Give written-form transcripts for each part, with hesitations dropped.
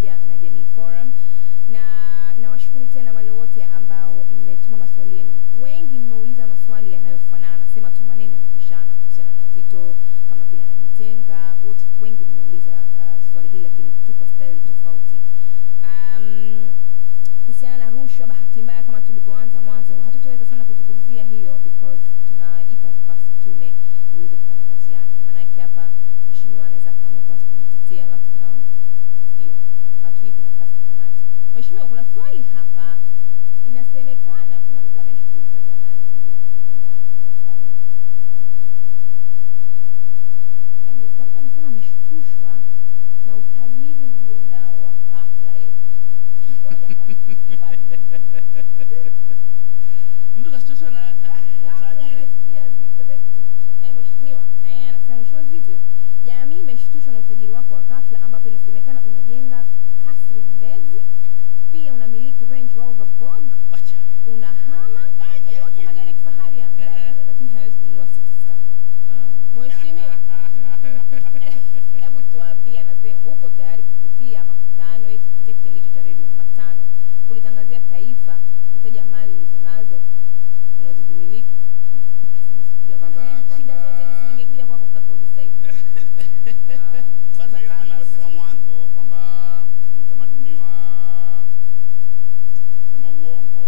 pamoja na Jamii Forum. Na nawashukuru tena wale wote ambao mmetuma maswali yenu. Wengi mmeuliza maswali yanayofanana, sema tu maneno yamepishana kuhusiana na Zitto kama vile anajitenga. Wote wengi mmeuliza swali hili lakini tu kwa style tofauti. Kuhusiana na rushwa, bahati mbaya kama tulivyoanza mwanzo, hatutaweza sana kuzungumzia hiyo because tunaipa nafasi tume iweze kufanya kazi yake. Maana yake hapa mheshimiwa anaweza kaamua kwanza kujitetea alafu kawa sio, hatuipi nafasi kamati. Mheshimiwa, kuna swali hapa inasemekana kuna mtu ameshtushwa jamani. Ile ndio wapi ile swali? Kuna mtu amesema ameshtushwa na utajiri ulionao wa ghafla eti. Ngoja kwanza. Mtu kashtushwa na utajiri. Pia Zitto mheshimiwa, anasema mheshimiwa Zitto, jamii imeshtushwa na utajiri wako wa ghafla ambapo inasemekana unajenga kasri Mbezi, pia unamiliki Range Rover Vogue, unahama yote magari ya kifahari haya, lakini hawezi kununua City Scan bwana. Mheshimiwa, hebu tuambie, anasema uko tayari kupitia makutano eti kupitia kipindi hicho cha radio namba 5 kulitangazia taifa kutaja mali ulizonazo unazozimiliki? Sasa sikuja bwana, shida zote zingekuja kwako kaka ujisaidie. Kwanza kama nimesema mwanzo kwamba utamaduni wa sema uongo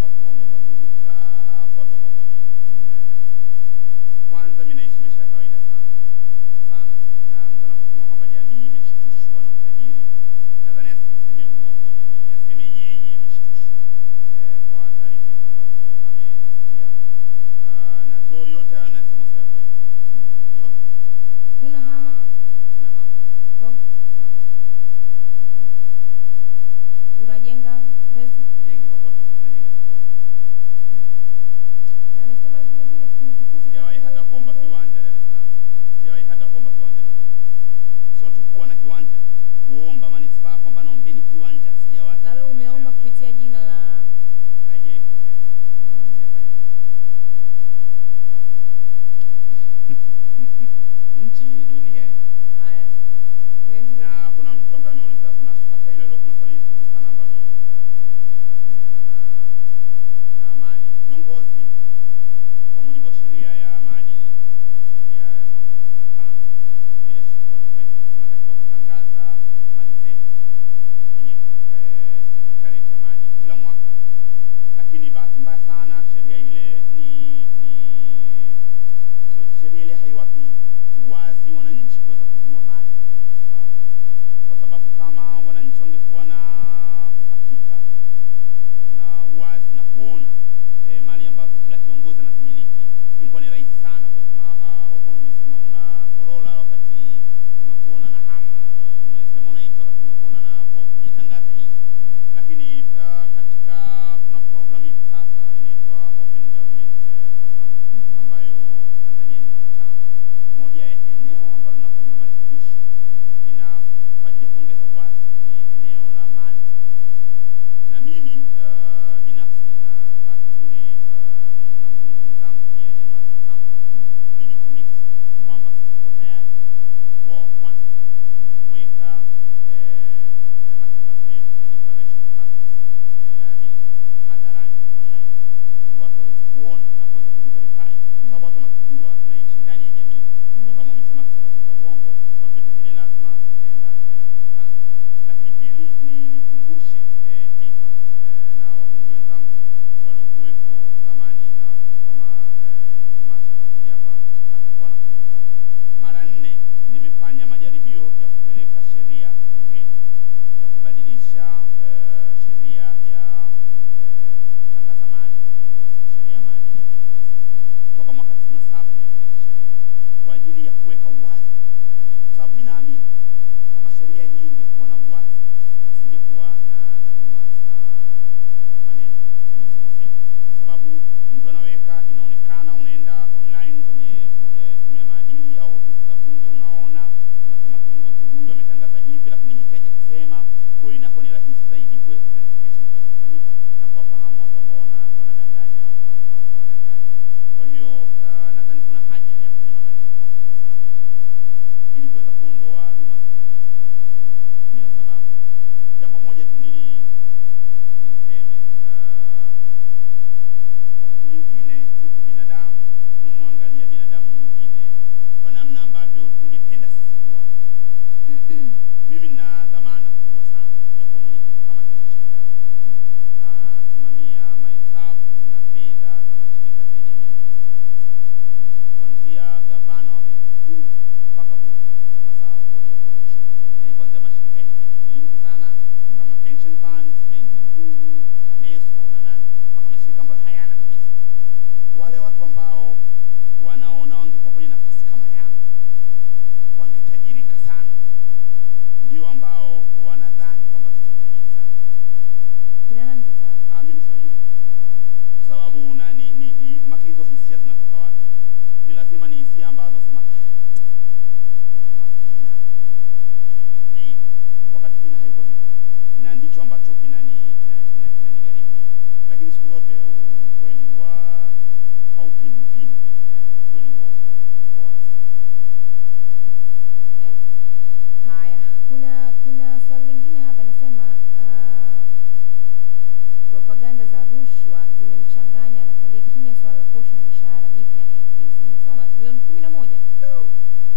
swali lingine hapa inasema propaganda za rushwa zimemchanganya, anakalia kimya swala la posho na mishahara mipya MPs. Nimesoma milioni 11.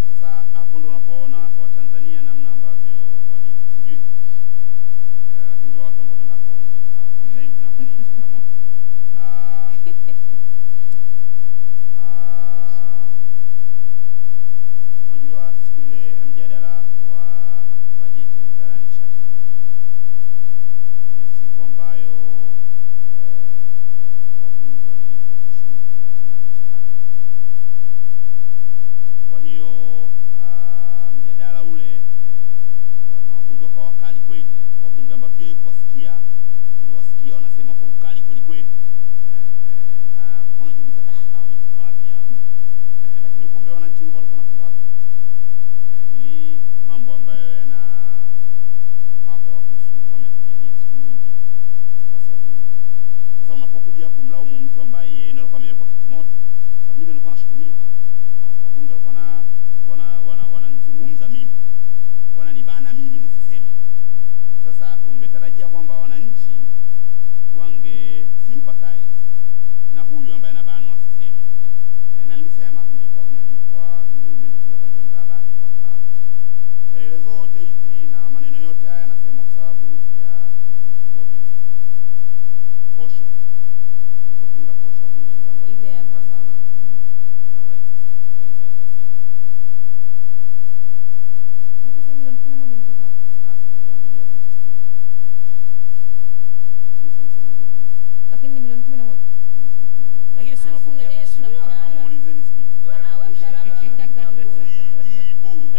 Sasa hapo ndo unapoona Watanzania namna ambavyo walijui. Lakini ndio watu ambao tunataka kuongoza hawa. Sometimes inakuwa ni changamoto kidogo. Unajua siku ile mjadala wa bajeti ya Wizara ya Nishati na Madini ndio siku ambayo wabunge walilipwa posho mpya na mishahara mpya. Kwa hiyo mjadala ule na wabunge wakawa wakali kweli. Wabunge ambao tuliwahi kuwasikia tuliwasikia wanasema kwa ukali kweli kweli. Na hapo unajiuliza wametoka wapi hao? Lakini kumbe wananchi walikuwa wanapumbazwa. Ili mambo ambayo yana wahusu wamepigania siku nyingi wasiazungumze. Sasa unapokuja kumlaumu mtu ambaye yeye ndio alikuwa amewekwa kitimoto, sababu mimi nilikuwa nashutumiwa. Wabunge walikuwa wananizungumza mimi, wananibana mimi nisiseme. Sasa ungetarajia kwamba wananchi wange sympathize na huyu ambaye anabanwa asiseme. Na nilisema nimenukuliwa kwa vyombo vya habari kwamba kelele zote hizi na maneno yote haya yanasemwa kwa sababu ya vikubwa viwili. Posho, nilipopinga posho wabunge wenzangu Ile ya mwanzo sana na urais. Kwa hiyo sasa milioni 11 imetoka hapo. Sasa hiyo ambili ya bunge speaker. Nisio msemaji wa bunge. Lakini ni milioni 11. Nisio msemaji wa bunge. Lakini si unapokea mheshimiwa. Amuulizeni speaker. Wewe mshahara wako shilingi ngapi kama mbunge? Sijibu.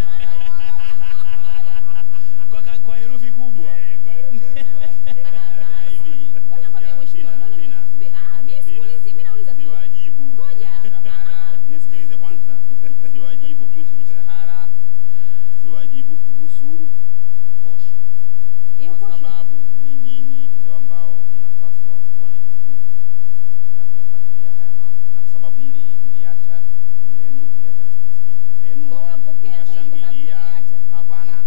Kwa herufi kubwa. Hivi. Ngoja kwambie mheshimiwa. No. Mimi sikuulizi, mimi nauliza tu. Siwajibu. Ngoja. Nisikilize kwanza. Siwajibu kuhusu mishahara. Siwajibu kuhusu posho. Hiyo Kwa posho. sababu ni nyinyi ndio ambao mnapaswa kuwa na jukumu la kuyafuatilia haya mambo. Na kwa sababu mliacha jukumu lenu, mliacha responsibility zenu. Kwa unapokea sasa hivi kwa sababu mkashangilia. umeacha. Hapana.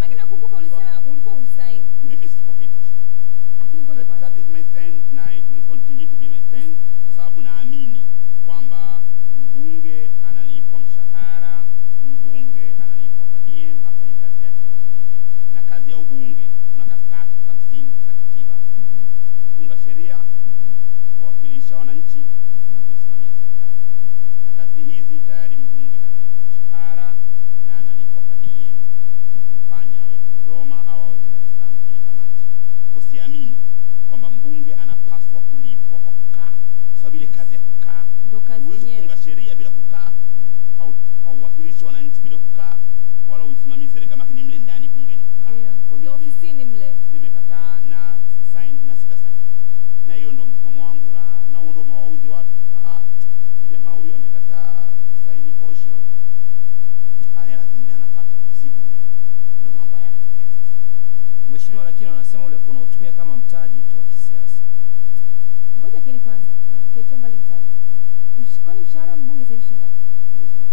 Lakini nakumbuka ulisema ulikuwa husaini. Mimi sipokei posho. Lakini ngoja kwanza. That is my stand na it will continue to be my stand kwa sababu naamini kwamba mbunge analipwa mshahara, mbunge analipwa per diem afanye kazi yake ya ubunge. Na kazi ya ubunge kuna kazi tatu za msingi za katiba. Kutunga sheria, kuwakilisha wananchi na kuisimamia serikali. Na kazi hizi tayari mbunge analipwa mshahara na analipwa per diem ya kumfanya awepo Dodoma au awepo Dar es Salaam kwenye kamati. Kwa siamini kwamba mbunge anapaswa kulipwa kwa kukaa. Sababu ile kazi ya kukaa. Ndio kazi Huwezi yenyewe. kutunga sheria bila kukaa. Hauwakilishi wananchi bila kukaa. Wala usimamizi serikali yake ni mle ndani bungeni kukaa. Kwa Ndio mimi ofisini mle. nimekataa na si sign na sita sign. Na hiyo ndio msimamo wangu na huo ndio umewaudhi watu. Jamaa huyu amekataa sign posho. Anahela zingine anapata usibu ule. Ndio mambo haya yanatokea sasa. Mheshimiwa, lakini wanasema ule unaotumia kama mtaji tu wa kisiasa. Ngoja kini kwanza. Ukiacha mbali mtaji. Kwani mshahara mbunge sasa hivi shilingi ngapi? Nilisema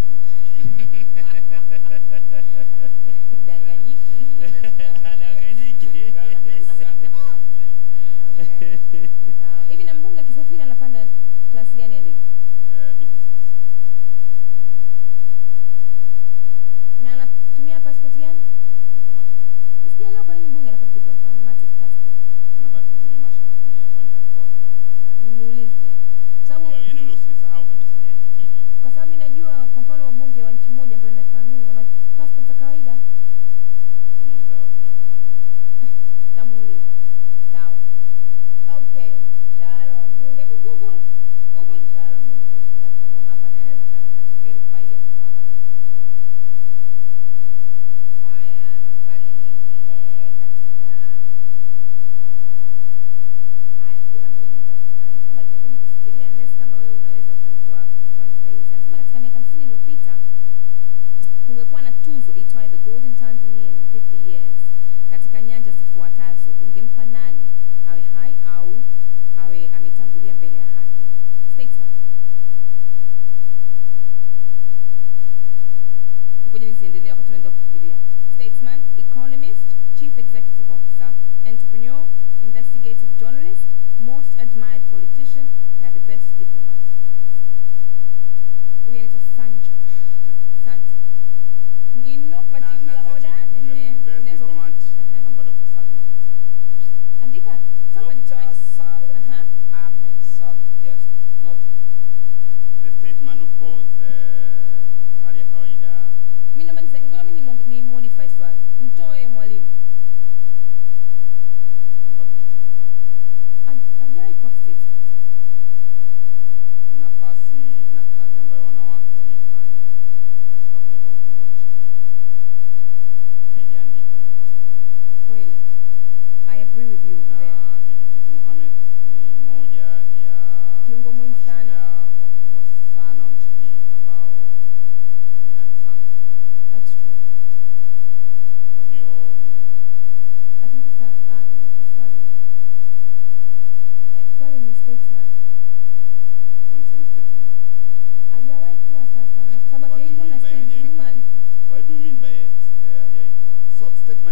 Danganyiki. Danganyiki. Okay. Sawa. Hivi na mbunge akisafiri anapanda klasi gani ya ndege? business class. Na anatumia passport gani? Diplomatic. Sijaelewa kwa nini mbunge anapata diplomatic passport. Tena bahati nzuri Masha anakuja hapa ni alikuwa waziri wa mambo ya ndani. Nimuulize. Sababu Yaani ule usisahau kabisa uliandikili. kwa sababu mimi najua kwa mfano wabunge wa nchi moja ambao ninafahamu wana passport za kawaida. Tumuuliza waziri wa zamani wa mambo ya ndani. Tamuuliza. Sawa. Okay. Mshahara wa mbunge. Hebu Google mshahara wa mbunge sasa hivi Kagoma hapa anaweza akatuverify hapo hapa hata milioni. Haya, maswali mengine katika haya, huyu ameuliza kusema na kama linahitaji kufikiria unless kama wewe unaweza ukalitoa hapo kichwani sasa hivi. Anasema katika miaka 50 iliyopita kungekuwa na tuzo itwayo the Golden Tanzanian in 50 years katika nyanja zifuatazo, ungempa nani? Awe hai au awe ametangulia mbele ya haki? Statesman. Ngoja niziendelee wakati tunaendelea kufikiria. Statesman, economist,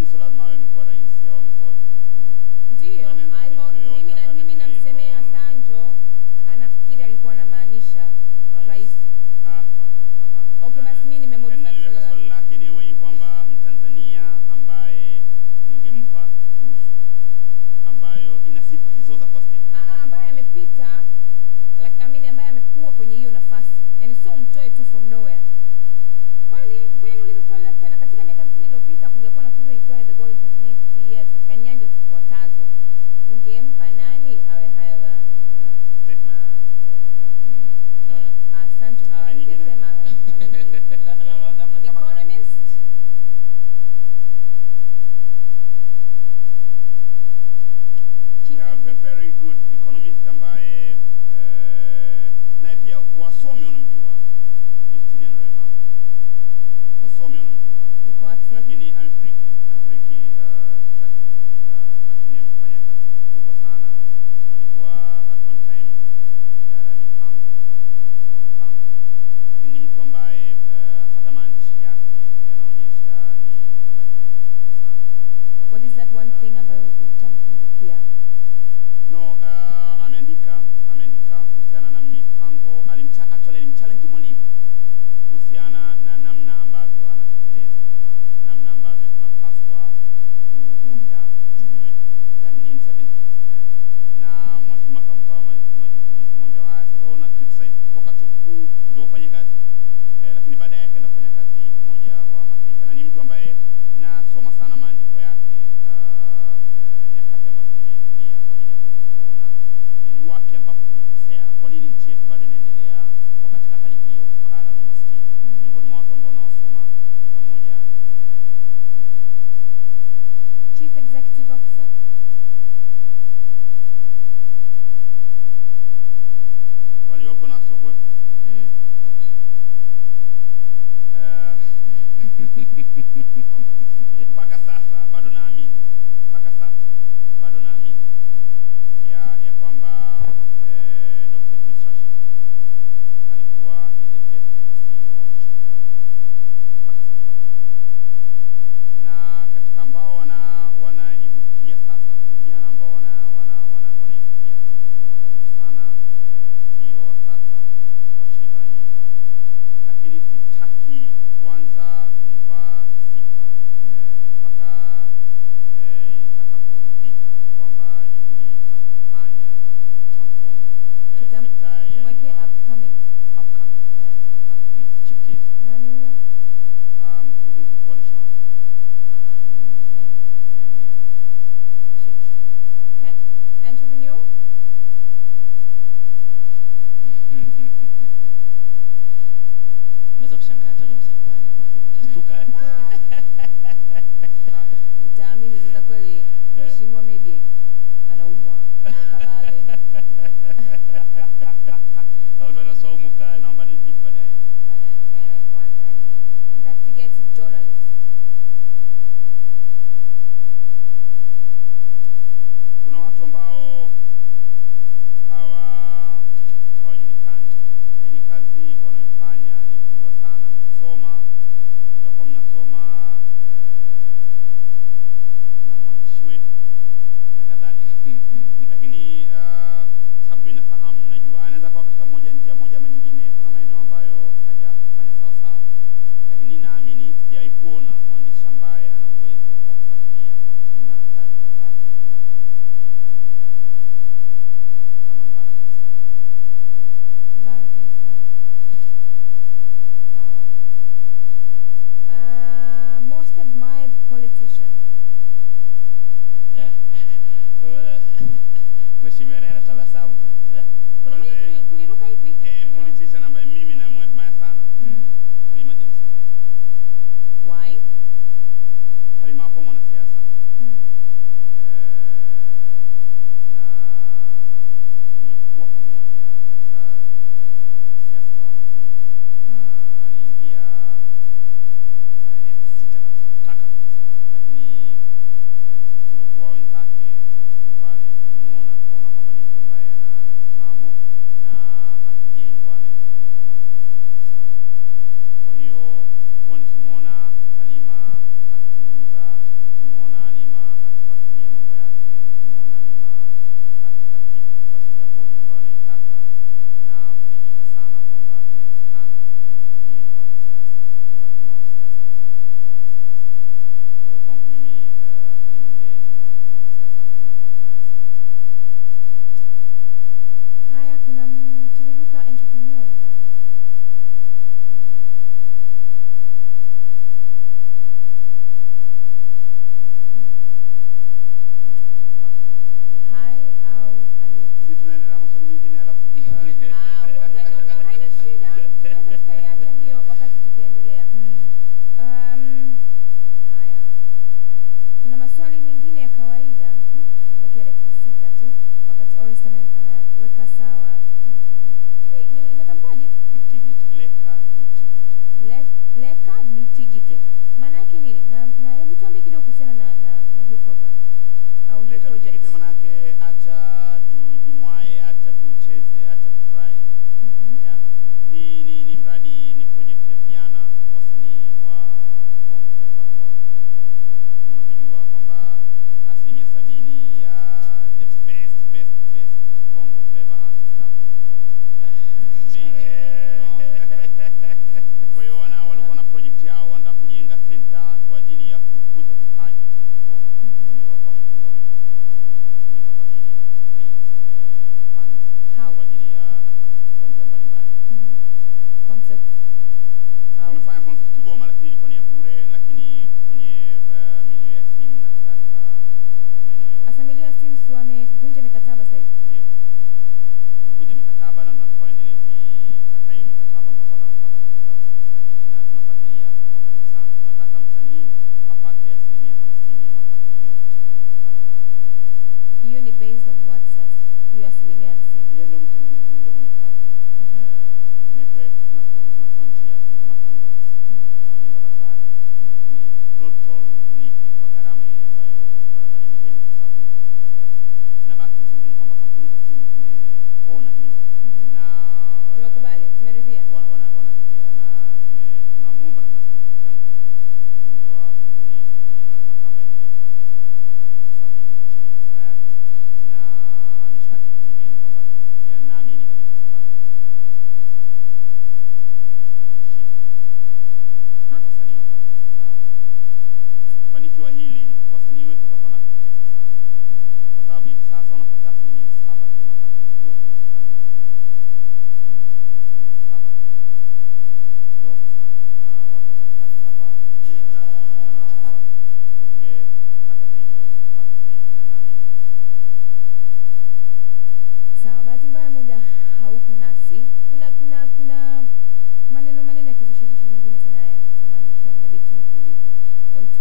sio lazima awe amekuwa rais au amekuwa waziri mkuu. Ndio, Anaweza kuwa mtu yoyote mimi ambaye mimi ameplay namsemea role. Sanjo, anafikiri alikuwa anamaanisha rais. Hapana. Okay, basi mimi nimemodify Yaani naliweka swali swali lake ni way kwamba Mtanzania ambaye ningempa tuzo ambayo ina sifa hizo za kuwa state. ambaye amepita, like ambaye amekuwa kwenye hiyo nafasi. Yaani sio umtoe tu from nowhere. Kwani ngoja niulize swali lako tena, katika miaka 50 iliyopita kungekuwa na tuzo itwaye The Golden Tanzania 50 Years katika nyanja zifuatazo. Ungempa nani awe haya Statement. Yeah. Sanjo na nyingine? ungesema economist. We have a very good economist ambaye naye pia wasomi wanamjua, Justinian Rema. Wasomi wanamjua. Yuko wapi sasa? Lakini amefariki stress iliyopita, lakini amefanya kazi kubwa sana. Alikuwa at one time idara ya mipango, mkuu wa mipango. Lakini ni mtu ambaye hata maandishi yake yanaonyesha ni mtu ambaye anafanya kazi kubwa sana. What is that one thing ambayo utamkumbukia? No, ameandika kuhusiana na mipango. Actually alimchallenge Mwalimu kuhusiana na namna ambavyo anatekeleza jamaa, namna ambavyo tunapaswa kuunda uchumi wetu in 70s. Na Mwalimu akampa majukumu kumwambia haya sasa una criticize kutoka chuo kikuu ndio ufanye kazi. Lakini baadaye akaenda kufanya kazi Umoja wa Mataifa. Na ni mtu ambaye nasoma sana maandiko yake nyakati ambazo nimetulia kwa ajili ya kuweza kuona ni wapi ambapo tumekosea, kwa nini nchi yetu bado inaendelea kwa katika hali hii ya ufukara na umaskini. Miongoni mwa watu ambao nawasoma ni pamoja na yeye. Chief Executive Officer. Walioko na wasiokuwepo. Mpaka sasa bado naamini ya kwamba Dr. Idris Rashid alikuwa ni the best ever CEO wa mashirika ya umma. Mpaka sasa bado naamini. Na katika ambao wanaibukia sasa, kuna vijana ambao wanaibukia, na mtafutia kwa karibu sana CEO wa sasa kwa shirika la nyumba. Lakini sitaki kuanza kumpa sifa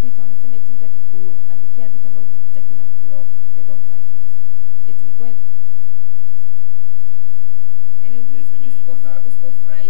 Twitter wanasema eti mtu akikuandikia vitu ambavyo hutaki una block, they don't like it. Eti ni kweli? Yaani usipofurahi